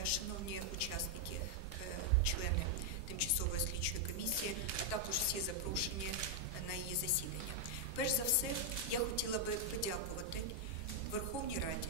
вітаю, шановні учасники, е, члени тимчасової слідчої комісії, а також всі запрошені на її засідання. Перш за все, я хотіла би подякувати Верховній Раді,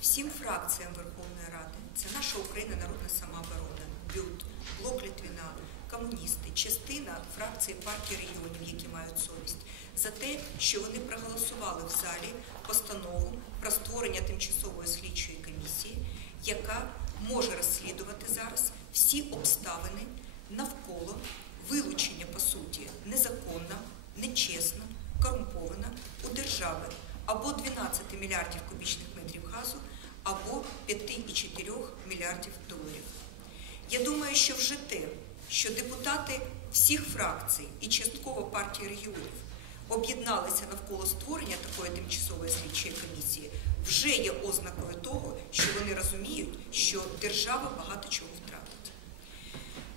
всім фракціям Верховної Ради. Це наша Україна, народна самооборона, БЮТ, Блок Літвіна, комуністи, частина фракції партії регіонів, які мають совість, за те, що вони проголосували в залі постанову про створення тимчасової слідчої комісії, яка може розслідувати зараз всі обставини навколо вилучення, по суті, незаконна, нечесна, корумпована у держави або 12 мільярдів кубічних метрів газу, або 5,4 мільярдів доларів. Я думаю, що вже те, що депутати всіх фракцій і частково партії регіонів об'єдналися навколо створення такої тимчасової слідчої комісії, вже є ознакою того, що вони розуміють, що держава багато чого втратить.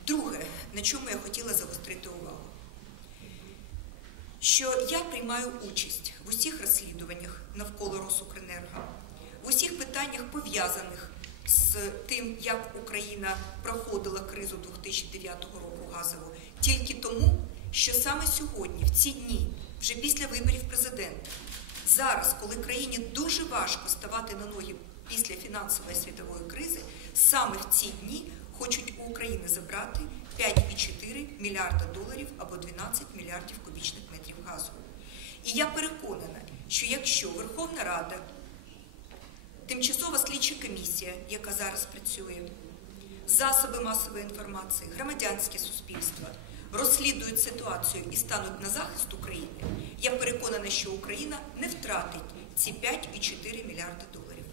Друге, на чому я хотіла загострити увагу, що я приймаю участь в усіх розслідуваннях навколо Росукренерго, в усіх питаннях пов'язаних з тим, як Україна проходила кризу 2009 року газову, тільки тому, що саме сьогодні, в ці дні, вже після виборів президента, зараз, коли країні дуже важко ставати на ноги після фінансової світової кризи, саме в ці дні хочуть у України забрати 5,4 мільярда доларів або 12 мільярдів кубічних метрів газу. І я переконана, що якщо Верховна Рада, тимчасова слідча комісія, яка зараз працює, засоби масової інформації, громадянське суспільство розслідують ситуацію і стануть на захист України, я переконана, що Україна не втратить ці 5,4 мільярда доларів.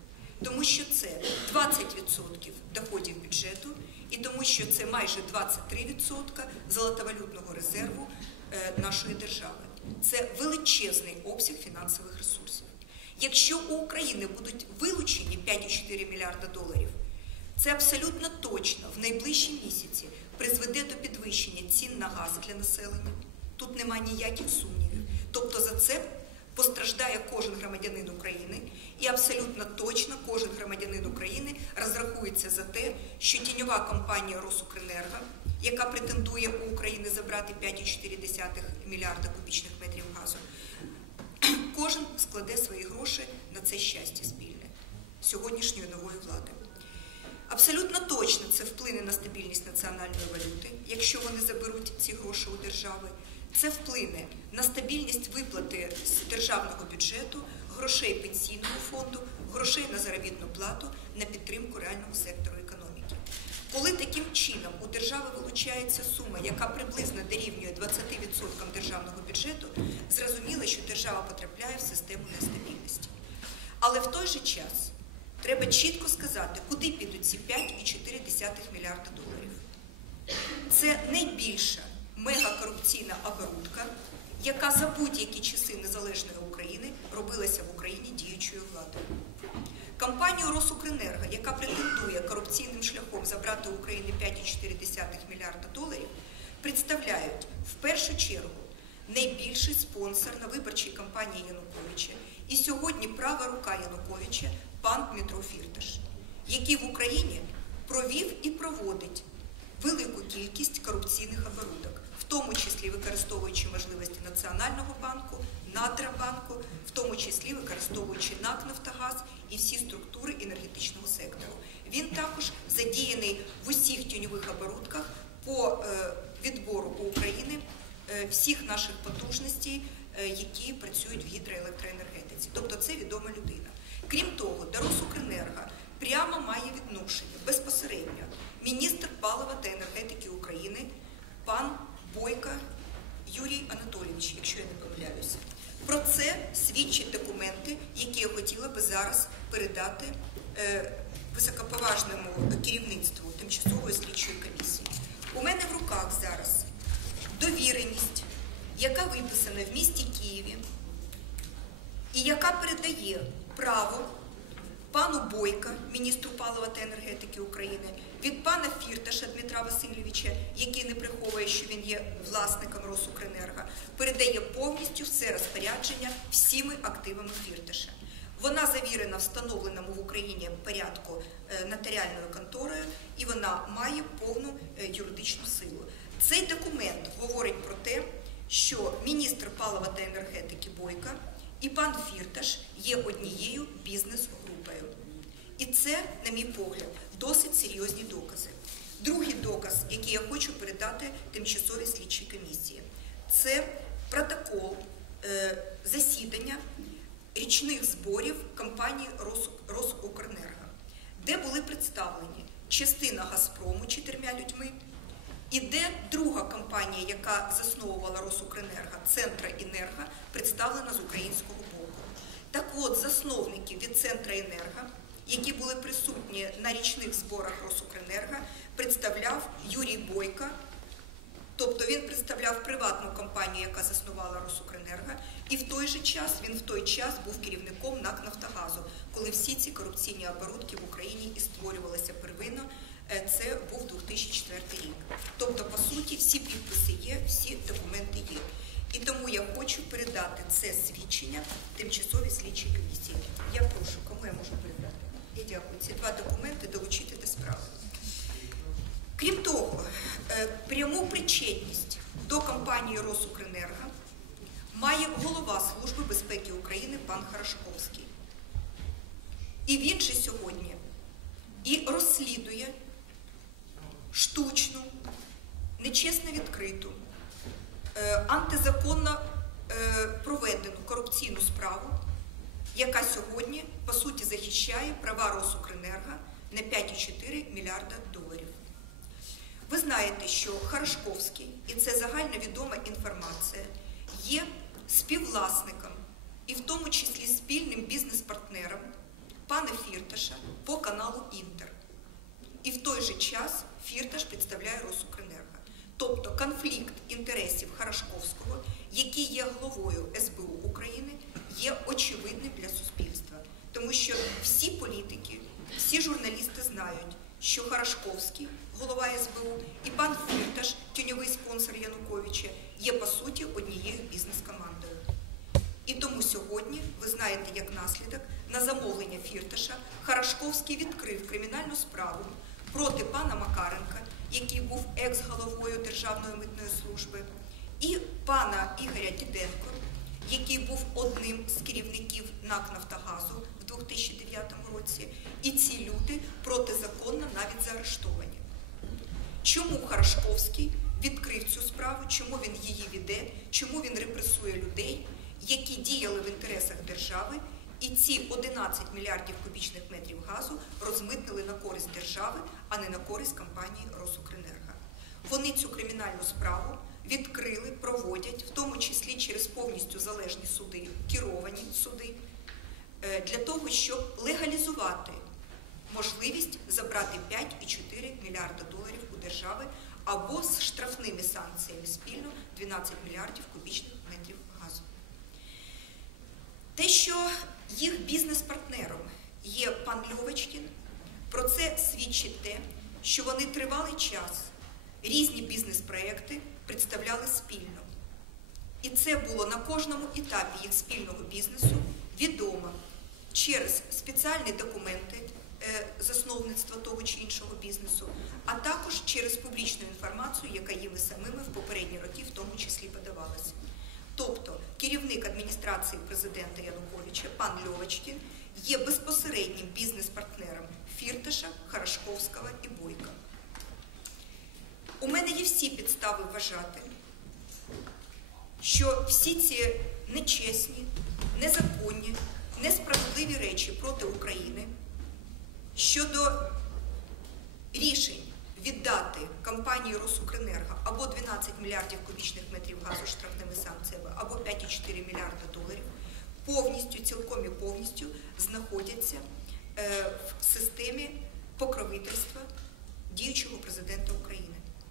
Тому що це 20% доходів бюджету, і тому що це майже 23% золотовалютного резерву е, нашої держави. Це величезний обсяг фінансових ресурсів. Якщо у України будуть вилучені 5,4 мільярда доларів, це абсолютно точно в найближчі місяці призведе до підвищення цін на газ для населення. Тут немає ніяких сумнівів. Тобто за це постраждає кожен громадянин України, і абсолютно точно кожен громадянин України розрахується за те, що тіньова компанія Росукренерго, яка претендує у України забрати 5,4 мільярда кубічних метрів газу, кожен складе свої гроші на це щастя спільне сьогоднішньої нової влади. Абсолютно точно це вплине на стабільність національної валюти, якщо вони заберуть ці гроші у держави. Це вплине на стабільність виплати з державного бюджету, грошей пенсійного фонду, грошей на заробітну плату, на підтримку реального сектору економіки. Коли таким чином у держави вилучається сума, яка приблизно дорівнює 20% державного бюджету, зрозуміло, що держава потрапляє в систему нестабільності. Але в той же час треба чітко сказати, куди підуть ці 5,4 мільярда доларів. Це найбільша мегакорупційна оборудка, яка за будь-які часи незалежної України робилася в Україні діючою владою. Компанію Росукренерго, яка претендує корупційним шляхом забрати у України 5,4 мільярда доларів, представляють в першу чергу найбільший спонсор на виборчій кампанії Януковича і сьогодні права рука Януковича пан Дмитро Фірташ, який в Україні провів і проводить велику кількість корупційних оборудок, в тому числі використовуючи можливості Національного банку, Надрабанку, в тому числі використовуючи НАК Нафтогаз і всі структури енергетичного сектору. Він також задіяний в усіх тіньових оборудках по е, відбору у України е, всіх наших потужностей, е, які працюють в гідроелектроенергетиці. Тобто це відома людина. Крім того, до Росукренерго прямо має відношення безпосередньо міністр палива та енергетики України пан Бойко Юрій Анатолійович, якщо я не помиляюся. Про це свідчать документи, які я хотіла би зараз передати е, високоповажному керівництву тимчасової слідчої комісії. У мене в руках зараз довіреність, яка виписана в місті Києві, і яка передає право пану Бойка, міністру палива та енергетики України, від пана Фірташа Дмитра Васильовича, який не приховує, що він є власником Росукренерго, передає повністю все розпорядження всіми активами Фірташа. Вона завірена встановленому в Україні порядку е, нотаріальною конторою і вона має повну е, юридичну силу. Цей документ говорить про те, що міністр палива та енергетики Бойка і пан Фірташ є однією бізнес-групою. І це, на мій погляд, досить серйозні докази. Другий доказ, який я хочу передати тимчасовій слідчій комісії, це протокол е, засідання річних зборів компанії «Рос- Росукренерго, де були представлені частина Газпрому чотирма людьми, і де друга компанія, яка засновувала Росукренерго, Центра Енерго, представлена з українського боку. Так от, засновників від Центра Енерго, які були присутні на річних зборах Росукренерго, представляв Юрій Бойко, Тобто він представляв приватну компанію, яка заснувала Росукренерго, і в той же час він в той час був керівником НАК Нафтогазу, коли всі ці корупційні оборудки в Україні і створювалися первинно. Е, Це був 2004 рік. Тобто, по суті, всі підписи є, всі документи є. І тому я хочу передати це свідчення тимчасовій слідчій комісії. Я прошу, кому я можу передати? Я дякую. Ці два документи долучити до справи. Крім того, е, пряму причетність до компанії Росукренерго має голова Служби безпеки України пан Харашковський. І він же сьогодні і розслідує штучну, нечесно відкриту, е, антизаконно е, проведену корупційну справу, яка сьогодні, по суті, захищає права Росукренерго на 5,4 мільярда доларів. Ви знаєте, що Харашковський, і це загальновідома інформація, є співвласником і в тому числі спільним бізнес-партнером пана Фірташа по каналу Інтер. І в той же час Фірташ представляє Росукренерго. Тобто конфлікт інтересів Харашковського, який є головою СБУ України, є очевидним для суспільства. Тому що всі політики, всі журналісти знають, що Харашковський, голова СБУ, і пан Фірташ, тіньовий спонсор Януковича, є по суті однією бізнес-командою. І тому сьогодні, ви знаєте, як наслідок, на замовлення Фірташа Харашковський відкрив кримінальну справу проти пана Макаренка, який був екс-головою Державної митної служби, і пана Ігоря Діденко, який був одним з керівників НАК Нафтогазу в 2009 році. І ці люди протизаконно навіть заарештовані. Чому Харашковський відкрив цю справу, чому він її веде, чому він репресує людей, які діяли в інтересах держави, і ці 11 мільярдів кубічних метрів газу розмитнили на користь держави, а не на користь компанії Росукренерго. Вони цю кримінальну справу відкрили, проводять, в тому числі через повністю залежні суди, керовані суди, е, для того, щоб легалізувати можливість забрати 5,4 мільярда доларів у держави або з штрафними санкціями спільно 12 мільярдів кубічних метрів газу. Те, що їх бізнес-партнером є пан Льовочкін, про це свідчить те, що вони тривалий час різні бізнес-проекти представляли спільно. І це було на кожному етапі їх спільного бізнесу відомо через спеціальні документи е, засновництва того чи іншого бізнесу, а також через публічну інформацію, яка їм самими в попередні роки в тому числі подавалася. Тобто керівник адміністрації президента Януковича, пан Льовочкін, є безпосереднім бізнес-партнером Фірташа, Харашковського і Бойка. У мене є всі підстави вважати, що всі ці нечесні, незаконні, несправедливі речі проти України щодо рішень віддати компанії Росукренерго або 12 мільярдів кубічних метрів газу штрафними санкціями, або 5,4 мільярда доларів, повністю, цілком і повністю знаходяться е, в системі покровительства діючого президента України.